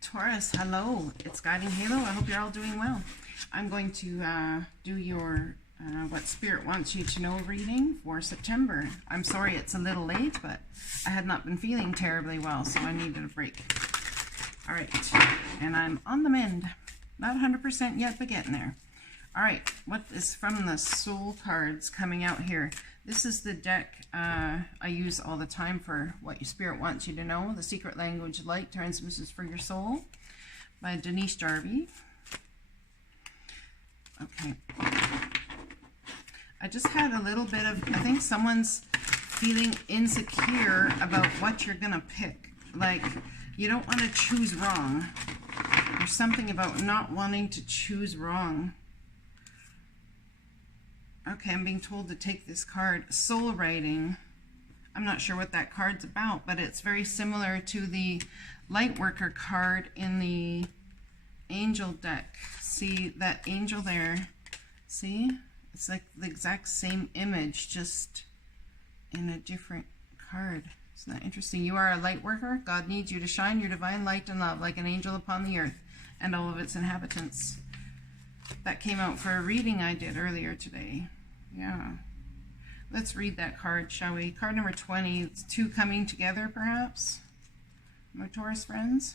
Taurus, hello, it's GuidingHalo. I hope you're all doing well. I'm going to do your What Spirit Wants You to Know reading for September. I'm sorry it's a little late, but I had not been feeling terribly well, so I needed a break. All right, and I'm on the mend. Not 100% yet, but getting there. All right, what is from the Soul cards coming out here? This is the deck I use all the time for What Your Spirit Wants You to Know, The Secret Language Light Transmissions for Your Soul by Denise Jarvie. Okay. I just had a little bit of, I think someone's feeling insecure about what you're going to pick. Like, you don't want to choose wrong. There's something about not wanting to choose wrong. Okay, I'm being told to take this card, Soul Writing. I'm not sure what that card's about, but it's very similar to the Lightworker card in the Angel deck. See that angel there? See? It's like the exact same image, just in a different card. Isn't that interesting? You are a light worker. God needs you to shine your divine light and love like an angel upon the earth and all of its inhabitants. That came out for a reading I did earlier today. Yeah. Let's read that card, shall we? Card number 20. It's two coming together, perhaps. My Taurus friends.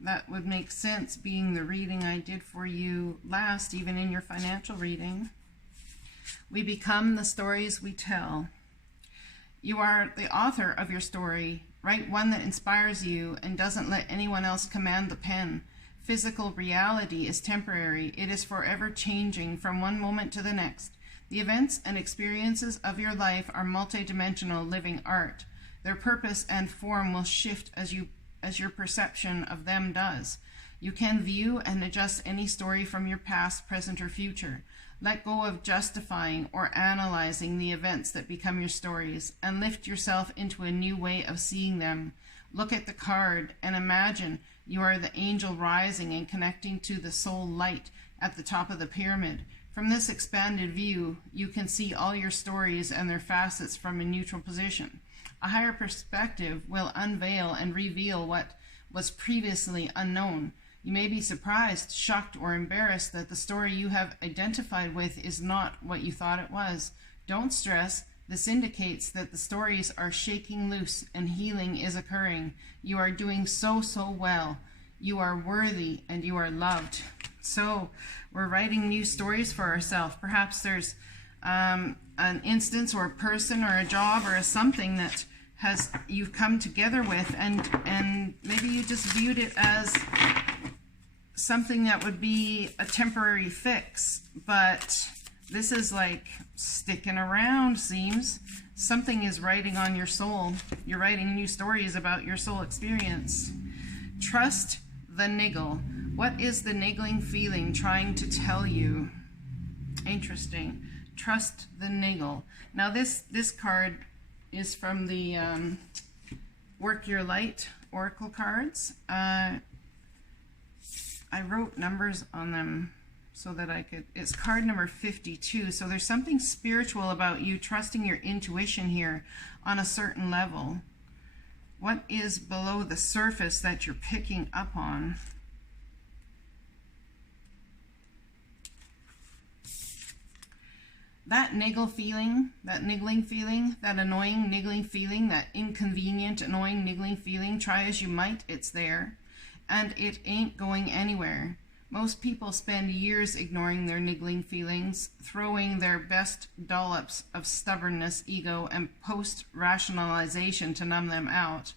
That would make sense, being the reading I did for you last, even in your financial reading. We become the stories we tell. You are the author of your story. Write one that inspires you and doesn't let anyone else command the pen. Physical reality is temporary. It is forever changing from one moment to the next. The events and experiences of your life are multidimensional living art. Their purpose and form will shift as your perception of them does. You can view and adjust any story from your past, present, or future. Let go of justifying or analyzing the events that become your stories and lift yourself into a new way of seeing them. Look at the card and imagine you are the angel rising and connecting to the soul light at the top of the pyramid. From this expanded view, you can see all your stories and their facets from a neutral position. A higher perspective will unveil and reveal what was previously unknown. You may be surprised, shocked, or embarrassed that the story you have identified with is not what you thought it was. Don't stress. This indicates that the stories are shaking loose and healing is occurring. You are doing so well. You are worthy and you are loved. So we're writing new stories for ourselves. Perhaps there's an instance or a person or a job or a something that you've come together with, and maybe you just viewed it as something that would be a temporary fix, but this is like sticking around, seems. Something is writing on your soul. You're writing new stories about your soul experience. Trust the niggle. What is the niggling feeling trying to tell you? Interesting. Trust the niggle. Now this card is from the Work Your Light Oracle cards. I wrote numbers on them so that I could, it's card number 52. So there's something spiritual about you trusting your intuition here on a certain level. What is below the surface that you're picking up on? That niggle feeling, that niggling feeling, that annoying niggling feeling, that inconvenient, annoying niggling feeling, try as you might, it's there. And it ain't going anywhere. Most people spend years ignoring their niggling feelings, throwing their best dollops of stubbornness, ego, and post-rationalization to numb them out.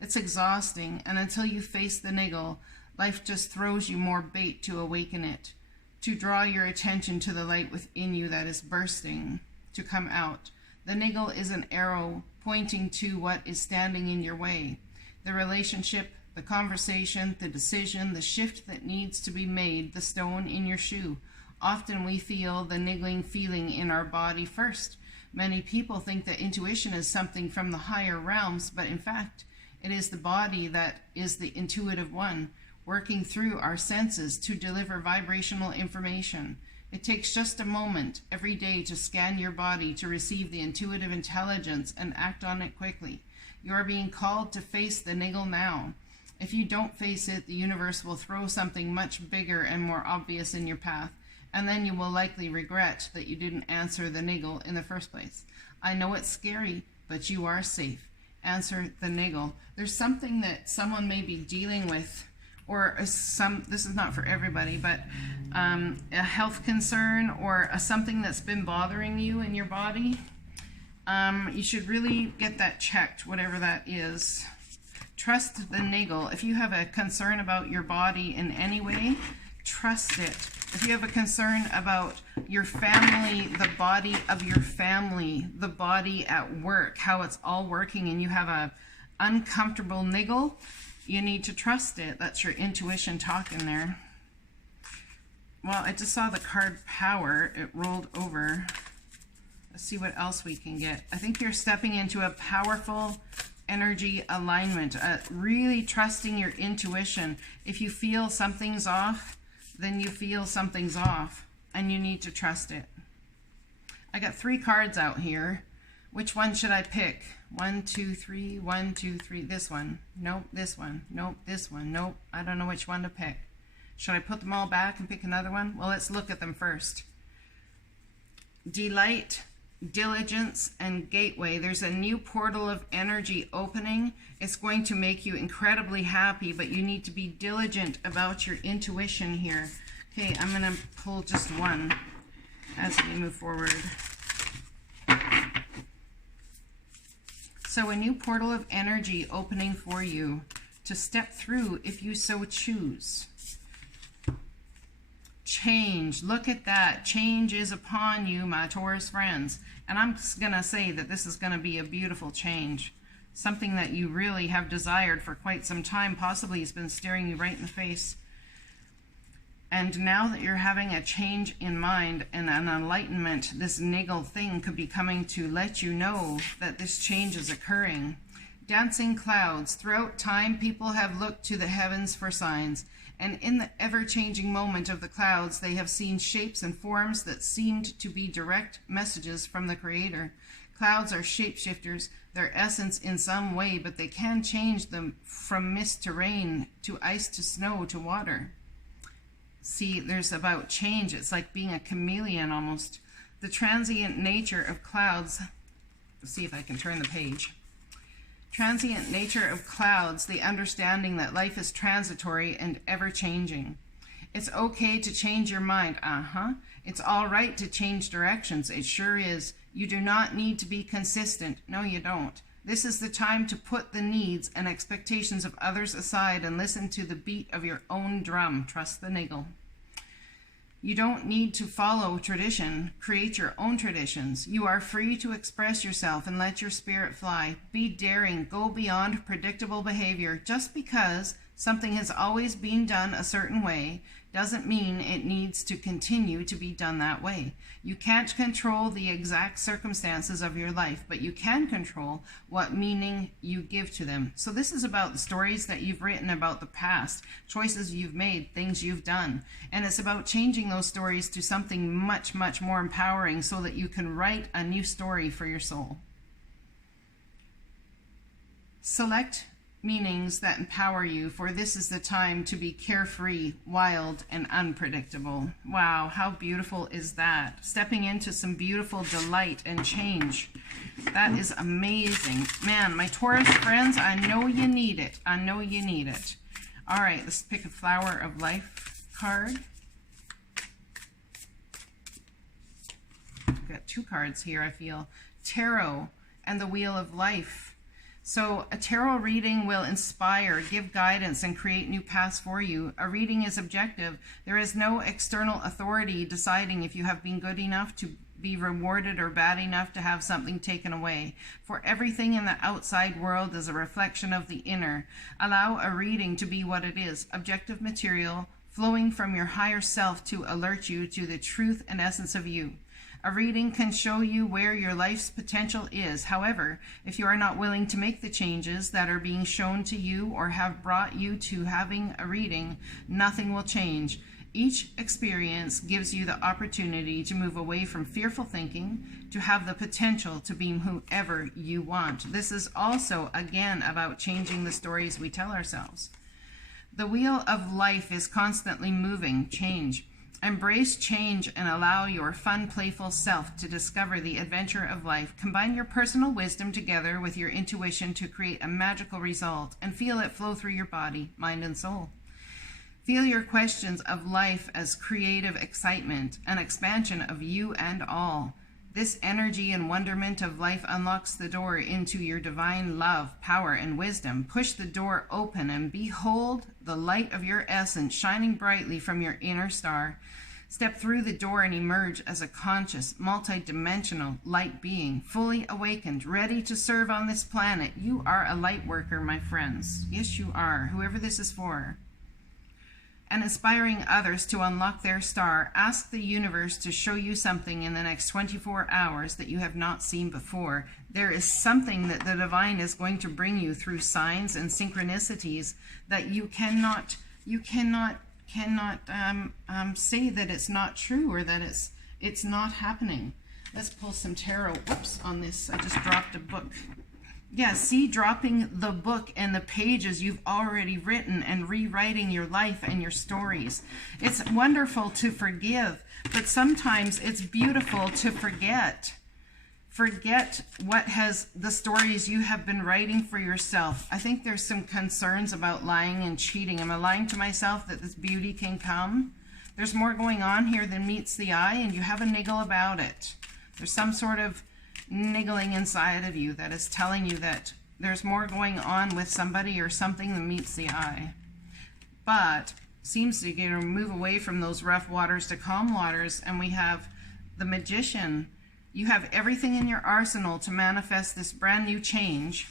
It's exhausting, and until you face the niggle, life just throws you more bait to awaken it, to draw your attention to the light within you that is bursting to come out. The niggle is an arrow pointing to what is standing in your way. The relationship, the conversation, the decision, the shift that needs to be made, the stone in your shoe. Often we feel the niggling feeling in our body first. Many people think that intuition is something from the higher realms, but in fact, it is the body that is the intuitive one, working through our senses to deliver vibrational information. It takes just a moment every day to scan your body to receive the intuitive intelligence and act on it quickly. You are being called to face the niggle now. If you don't face it, the universe will throw something much bigger and more obvious in your path, and then you will likely regret that you didn't answer the niggle in the first place. I know it's scary, but you are safe. Answer the niggle. There's something that someone may be dealing with, or this is not for everybody, but a health concern or something that's been bothering you in your body. You should really get that checked, whatever that is. Trust the niggle. If you have a concern about your body in any way, trust it. If you have a concern about your family, the body of your family, the body at work, how it's all working, and you have a uncomfortable niggle, you need to trust it. That's your intuition talking there. Well, I just saw the card Power. It rolled over. Let's see what else we can get. I think you're stepping into a powerful energy alignment, really trusting your intuition. If you feel something's off, then you feel something's off, and you need to trust it. I got 3 cards out here. Which one should I pick? 1, 2, 3, 1, 2, 3. This one. Nope, this one. Nope, this one. Nope, I don't know which one to pick. Should I put them all back and pick another one? Well, let's look at them first. Delight, diligence, and gateway. There's a new portal of energy opening. It's going to make you incredibly happy, but you need to be diligent about your intuition here. Okay, I'm going to pull just one as we move forward. So a new portal of energy opening for you to step through if you so choose. Change. Look at that. Change is upon you, my Taurus friends. And I'm just going to say that this is going to be a beautiful change. Something that you really have desired for quite some time. Possibly has been staring you right in the face. And now that you're having a change in mind and an enlightenment, this niggle thing could be coming to let you know that this change is occurring. Dancing clouds. Throughout time, people have looked to the heavens for signs. And in the ever-changing moment of the clouds, they have seen shapes and forms that seemed to be direct messages from the Creator. Clouds are shapeshifters, their essence in some way, but they can change them from mist to rain, to ice to snow to water. See, there's about change. It's like being a chameleon almost. The transient nature of clouds. Let's see if I can turn the page. Transient nature of clouds, the understanding that life is transitory and ever-changing. It's okay to change your mind. It's all right to change directions. It sure is. You do not need to be consistent. No, you don't. This is the time to put the needs and expectations of others aside and listen to the beat of your own drum. Trust the niggle. You don't need to follow tradition. Create your own traditions. You are free to express yourself and let your spirit fly. Be daring. Go beyond predictable behavior. Just because something has always been done a certain way doesn't mean it needs to continue to be done that way. You can't control the exact circumstances of your life, but you can control what meaning you give to them. So this is about the stories that you've written about the past, choices you've made, things you've done. And it's about changing those stories to something much, much more empowering so that you can write a new story for your soul. Select meanings that empower you, for this is the time to be carefree, wild, and unpredictable. Wow, how beautiful is that? Stepping into some beautiful delight and change. That is amazing. Man, my Taurus friends, I know you need it. I know you need it. All right, let's pick a Flower of Life card. I've got 2 cards here, I feel. Tarot and the Wheel of Life. So a tarot reading will inspire, give guidance, and create new paths for you. A reading is objective. There is no external authority deciding if you have been good enough to be rewarded or bad enough to have something taken away. For everything in the outside world is a reflection of the inner. Allow a reading to be what it is, objective material flowing from your higher self to alert you to the truth and essence of you. A reading can show you where your life's potential is. However, if you are not willing to make the changes that are being shown to you or have brought you to having a reading, nothing will change. Each experience gives you the opportunity to move away from fearful thinking, to have the potential to be whoever you want. This is also, again, about changing the stories we tell ourselves. The wheel of life is constantly moving. Change. Embrace change and allow your fun, playful self to discover the adventure of life. Combine your personal wisdom together with your intuition to create a magical result and feel it flow through your body, mind, and soul. Feel your questions of life as creative excitement, an expansion of you and all. This energy and wonderment of life unlocks the door into your divine love, power, and wisdom. Push the door open and behold the light of your essence shining brightly from your inner star. Step through the door and emerge as a conscious, multi-dimensional light being, fully awakened, ready to serve on this planet. You are a light worker, my friends. Yes, you are, whoever this is for. And inspiring others to unlock their star, ask the universe to show you something in the next 24 hours that you have not seen before. There is something that the divine is going to bring you through signs and synchronicities that you cannot say that it's not true or that it's not happening. Let's pull some tarot. Whoops, on this. I just dropped a book. Yeah, see, dropping the book and the pages you've already written and rewriting your life and your stories. It's wonderful to forgive, but sometimes it's beautiful to forget. Forget the stories you have been writing for yourself. I think there's some concerns about lying and cheating. Am I lying to myself that this beauty can come? There's more going on here than meets the eye, and you have a niggle about it. There's some sort of niggling inside of you that is telling you that there's more going on with somebody or something than meets the eye. But seems to move away from those rough waters to calm waters, and we have the Magician. You have everything in your arsenal to manifest this brand new change.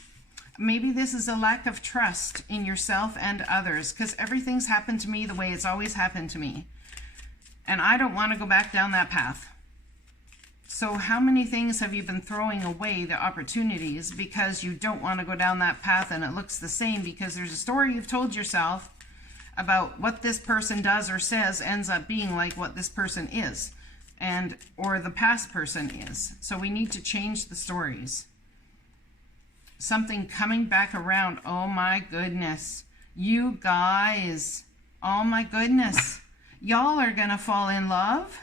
Maybe this is a lack of trust in yourself and others, because everything's happened to me the way it's always happened to me, and I don't want to go back down that path. So how many things have you been throwing away, the opportunities, because you don't want to go down that path and it looks the same because there's a story you've told yourself about what this person does or says ends up being like what this person is, or the past person is. So we need to change the stories. Something coming back around. Oh my goodness. You guys. Oh my goodness. Y'all are going to fall in love.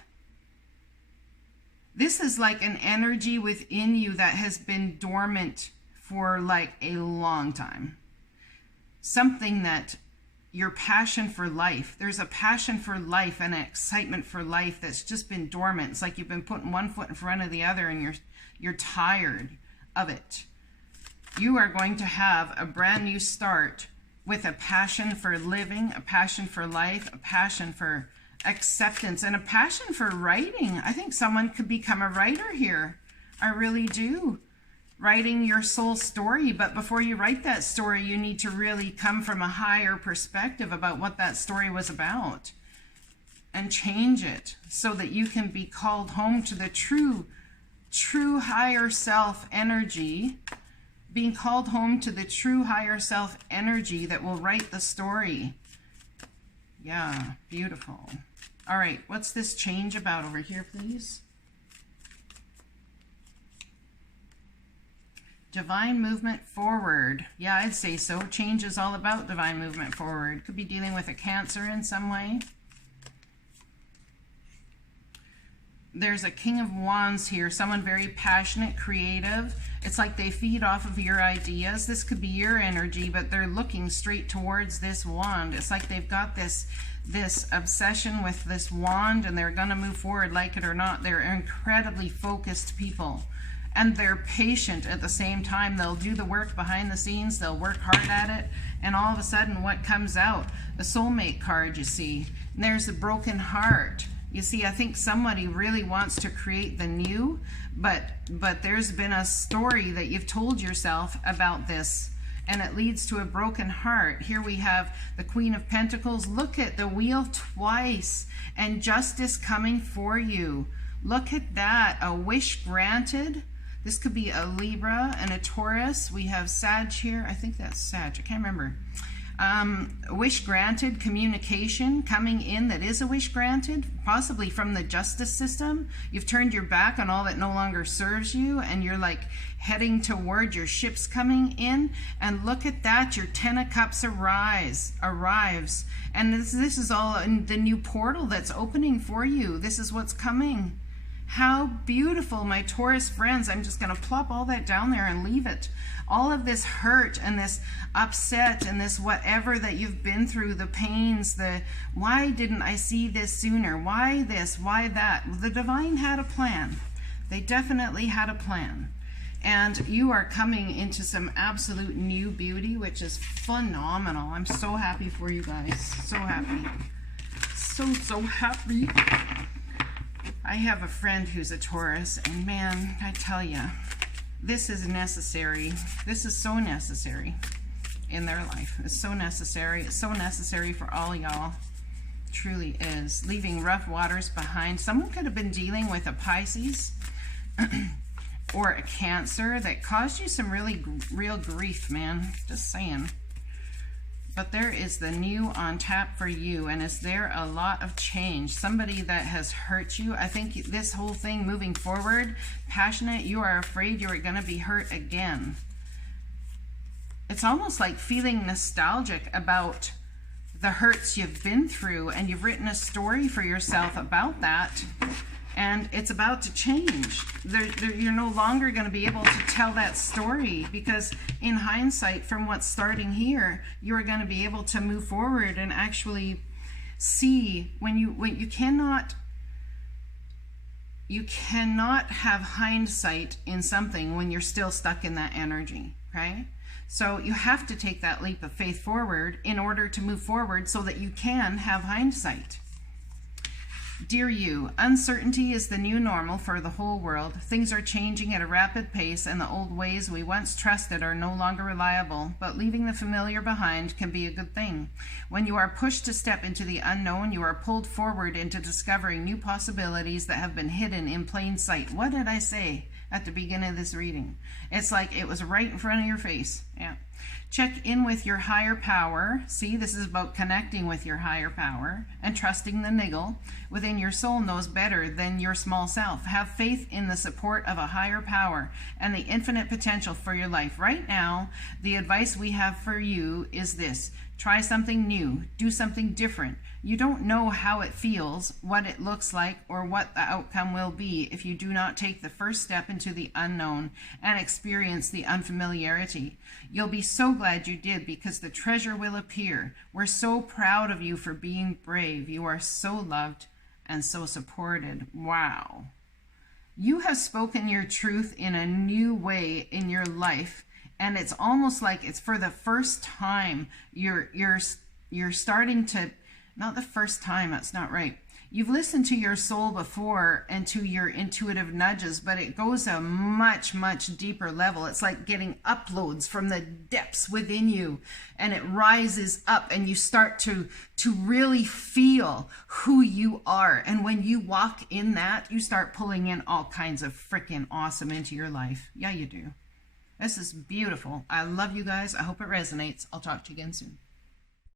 This is like an energy within you that has been dormant for like a long time. Something that your passion for life, there's a passion for life and an excitement for life that's just been dormant. It's like you've been putting one foot in front of the other and you're tired of it. You are going to have a brand new start with a passion for living, a passion for life, a passion for acceptance, and a passion for writing. I think someone could become a writer here. I really do. Writing your soul story, but before you write that story, you need to really come from a higher perspective about what that story was about and change it so that you can be called home to the true higher self energy, being called home to the true higher self energy that will write the story. Yeah, beautiful. All right, what's this change about over here, please? Divine movement forward. Yeah, I'd say so. Change is all about divine movement forward. Could be dealing with a Cancer in some way. There's a King of Wands here. Someone very passionate, creative. It's like they feed off of your ideas. This could be your energy, but they're looking straight towards this wand. It's like they've got this obsession with this wand, and they're going to move forward like it or not. They're incredibly focused people. And they're patient at the same time. They'll do the work behind the scenes. They'll work hard at it. And all of a sudden, what comes out? A soulmate card, you see. And there's a broken heart. You see, I think somebody really wants to create the new, but there's been a story that you've told yourself about this. and it leads to a broken heart. Here we have the Queen of Pentacles. Look at the wheel twice, and justice coming for you. Look at that, a wish granted. This could be a Libra and a Taurus. We have Sag here. I think that's Sag. I can't remember. Wish granted, communication coming in that is a wish granted, possibly from the justice system. You've turned your back on all that no longer serves you, and you're like heading toward your ships coming in. And look at that, your Ten of Cups arrives. And this is all in the new portal that's opening for you. This is what's coming. How beautiful, my Taurus friends. I'm just going to plop all that down there and leave it. All of this hurt and this upset and this whatever that you've been through, the pains, the why didn't I see this sooner? Why this? Why that? The divine had a plan. They definitely had a plan. And you are coming into some absolute new beauty, which is phenomenal. I'm so happy for you guys. So happy. So happy. I have a friend who's a Taurus, and man, I tell you, this is necessary. This is so necessary in their life. It's so necessary. It's so necessary for all y'all. Truly is. Leaving rough waters behind. Someone could have been dealing with a Pisces or a Cancer that caused you some real grief, man. Just saying. But there is the new on tap for you, and is there a lot of change? Somebody that has hurt you. I think this whole thing moving forward, passionate, you are afraid you are going to be hurt again. It's almost like feeling nostalgic about the hurts you've been through, and you've written a story for yourself about that, and it's about to change. You're no longer going to be able to tell that story, because in hindsight, from what's starting here, you're going to be able to move forward and actually see when you cannot have hindsight in something when you're still stuck in that energy, right? So you have to take that leap of faith forward in order to move forward so that you can have hindsight. Dear you, uncertainty is the new normal for the whole world. Things are changing at a rapid pace, and the old ways we once trusted are no longer reliable, but leaving the familiar behind can be a good thing. When you are pushed to step into the unknown, you are pulled forward into discovering new possibilities that have been hidden in plain sight. What did I say at the beginning of this reading? It's like it was right in front of your face. Yeah. Check in with your higher power. See, this is about connecting with your higher power and trusting the niggle within your soul knows better than your small self. Have faith in the support of a higher power and the infinite potential for your life. Right now, the advice we have for you is this. Try something new. Do something different. You don't know how it feels, what it looks like, or what the outcome will be if you do not take the first step into the unknown and experience the unfamiliarity. You'll be so glad you did, because the treasure will appear. We're so proud of you for being brave. You are so loved and so supported. Wow. You have spoken your truth in a new way in your life. And it's almost like it's for the first time you're starting to, not the first time, that's not right. You've listened to your soul before and to your intuitive nudges, but it goes a much, much deeper level. It's like getting uploads from the depths within you, and it rises up, and you start to really feel who you are. And when you walk in that, you start pulling in all kinds of freaking awesome into your life. Yeah, you do. This is beautiful. I love you guys. I hope it resonates. I'll talk to you again soon.